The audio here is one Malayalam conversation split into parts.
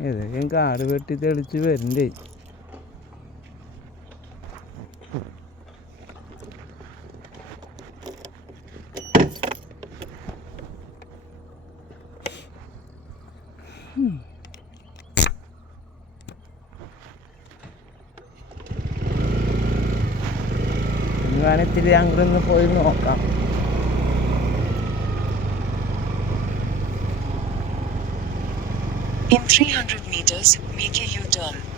ഏതെങ്കിലും കാട് വെട്ടി തെളിച്ച് വരണ്ടേ ഞങ്ങളൊന്ന് പോയി നോക്കാം 300 meters, make a U-turn.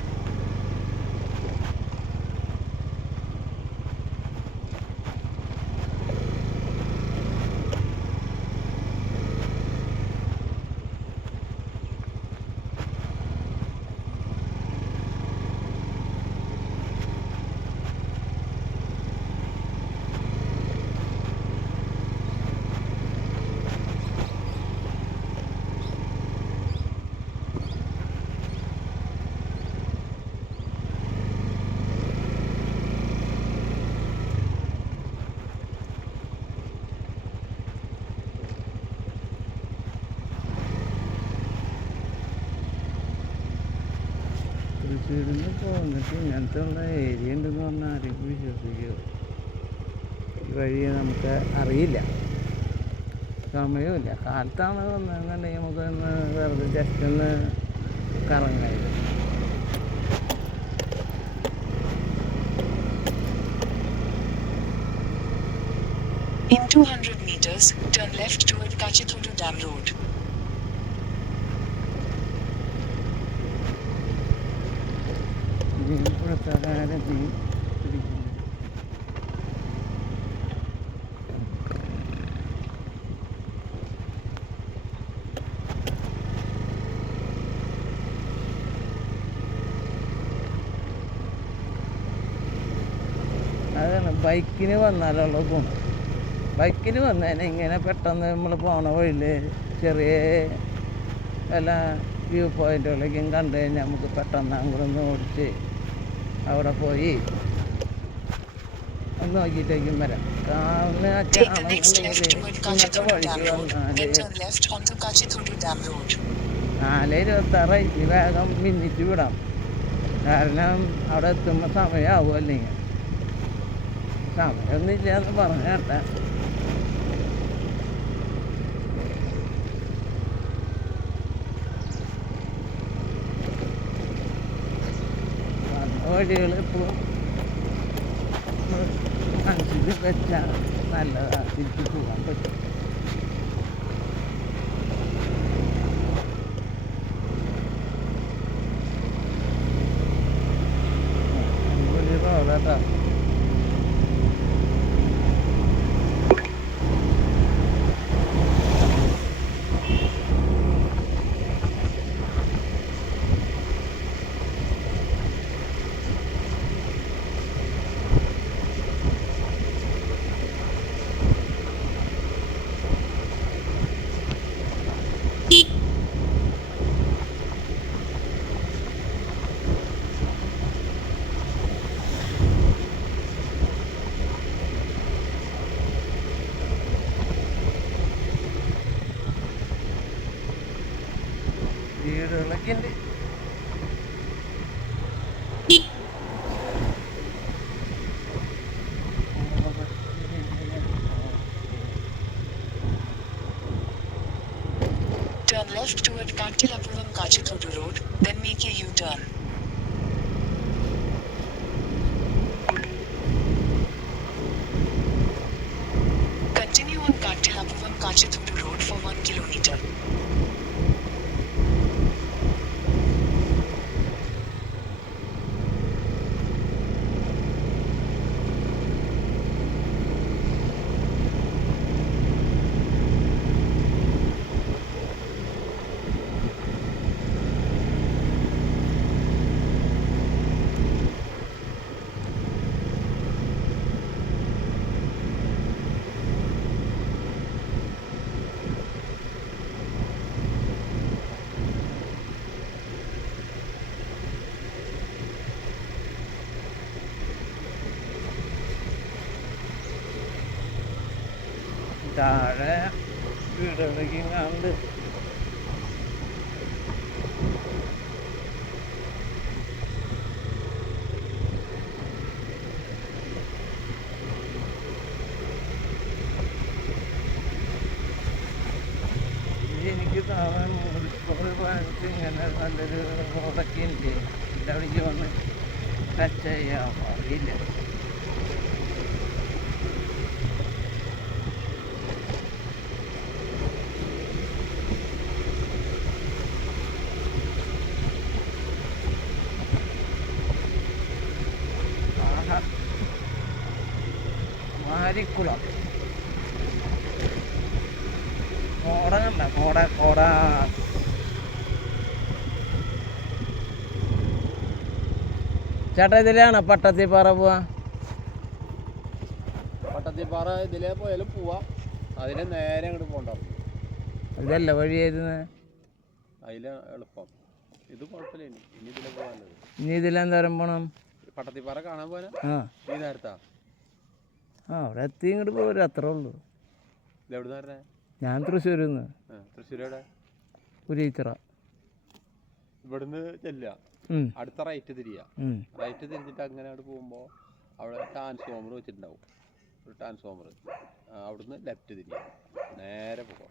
നിന്ന് പോന്നിട്ട് ഇങ്ങനത്തെ ഉള്ള ഏരിയ ഉണ്ടെന്ന് പറഞ്ഞാൽ ആരെങ്കിലും വിശ്വസിക്കുമോ ഈ വഴി നമുക്ക് അറിയില്ല. സമയമില്ല കാലത്താണ് വന്നതെന്നുണ്ടെങ്കിൽ നമുക്കൊന്ന് വെറുതെ ജസ്റ്റ് ഒന്ന് കറങ്ങായിരുന്നു. In 200 meters, turn left toward Kachithudu Dam Road. അതാണ് ബൈക്കിന് വന്നാലുള്ള ഗുണം. ബൈക്കിന് വന്നതിന് ഇങ്ങനെ പെട്ടെന്ന് നമ്മൾ പോണ വഴിയിൽ ചെറിയ വല്ല വ്യൂ പോയിന്റുകളേക്കും കണ്ടു കഴിഞ്ഞാൽ നമുക്ക് പെട്ടെന്ന് അങ്ങോട്ടൊന്ന് ഓടിച്ച് അവിടെ പോയി. ഒന്ന് നോക്കിയിട്ടേക്കും വരാം. നാല് ഇരുപത്താറായി ഇനി വേഗം മിന്നിച്ച് വിടാം. കാരണം അവിടെ എത്തുമ്പോൾ സമയമാവും അല്ലെങ്കിൽ? സമയമൊന്നുമില്ല എന്ന് പറഞ്ഞ കേട്ടാ. വന്ന വഴികൾ എപ്പോഴും മനസ്സിൽ വെച്ചാൽ നല്ലതാണ് തിരിച്ച് പോകാൻ പറ്റും അടിപൊളി റോഡാട്ടാ लेकिन Turn left toward Kattilapuram Kachikodu Road, then make a U-turn. Continue on Kattilapuram Kachikodu താഴെ ഇടവിളിക്കുന്നുണ്ട് എനിക്ക് താഴെ മുറിച്ചോറ് പഴത്ത് ഇങ്ങനെ നല്ലൊരു റോഡൊക്കെ ഉണ്ട് അവിടെ വന്ന് ടച്ച് ചെയ്യാൻ അറിയില്ല മാരിക്കുളം കോട കണ്ട കോട കോട. ചേട്ടാ ഇതിലാണ് പട്ടത്തിപ്പാറ പോവാ? പട്ടത്തിപ്പാറ ഇതിലേ പോയാലും പോവാ. അതിന് നേരെ അങ്ങോട്ട് പോകണ്ട. ഇതല്ല വഴിയായിരുന്നു അതിൽ എളുപ്പം. ഇത് കുഴപ്പമില്ല. ഇനി ഇതിലെ പോകാനുള്ളത്. ഇനി ഇതിലെന്തോരം പോണം. പട്ടത്തിപ്പാറ കാണാൻ പോലെ ഈ നേരത്താ. അവിടെ എത്തി ഇങ്ങോട്ട് പോരും അത്രേ ഉള്ളൂ. ഞാൻ തൃശ്ശൂരിൽ നിന്ന് തൃശ്ശൂർ ഇവിടുന്ന് അടുത്ത റൈറ്റ് തിരിയാ റൈറ്റ് തിരിഞ്ഞിട്ട് അങ്ങനെ അവിടെ പോകുമ്പോൾ അവിടെ ട്രാൻസ്ഫോമർ വെച്ചിട്ടുണ്ടാവും. ഒരു ട്രാൻസ്ഫോമർ അവിടുന്ന് ലെഫ്റ്റ് തിരിയാ നേരെ പോകാം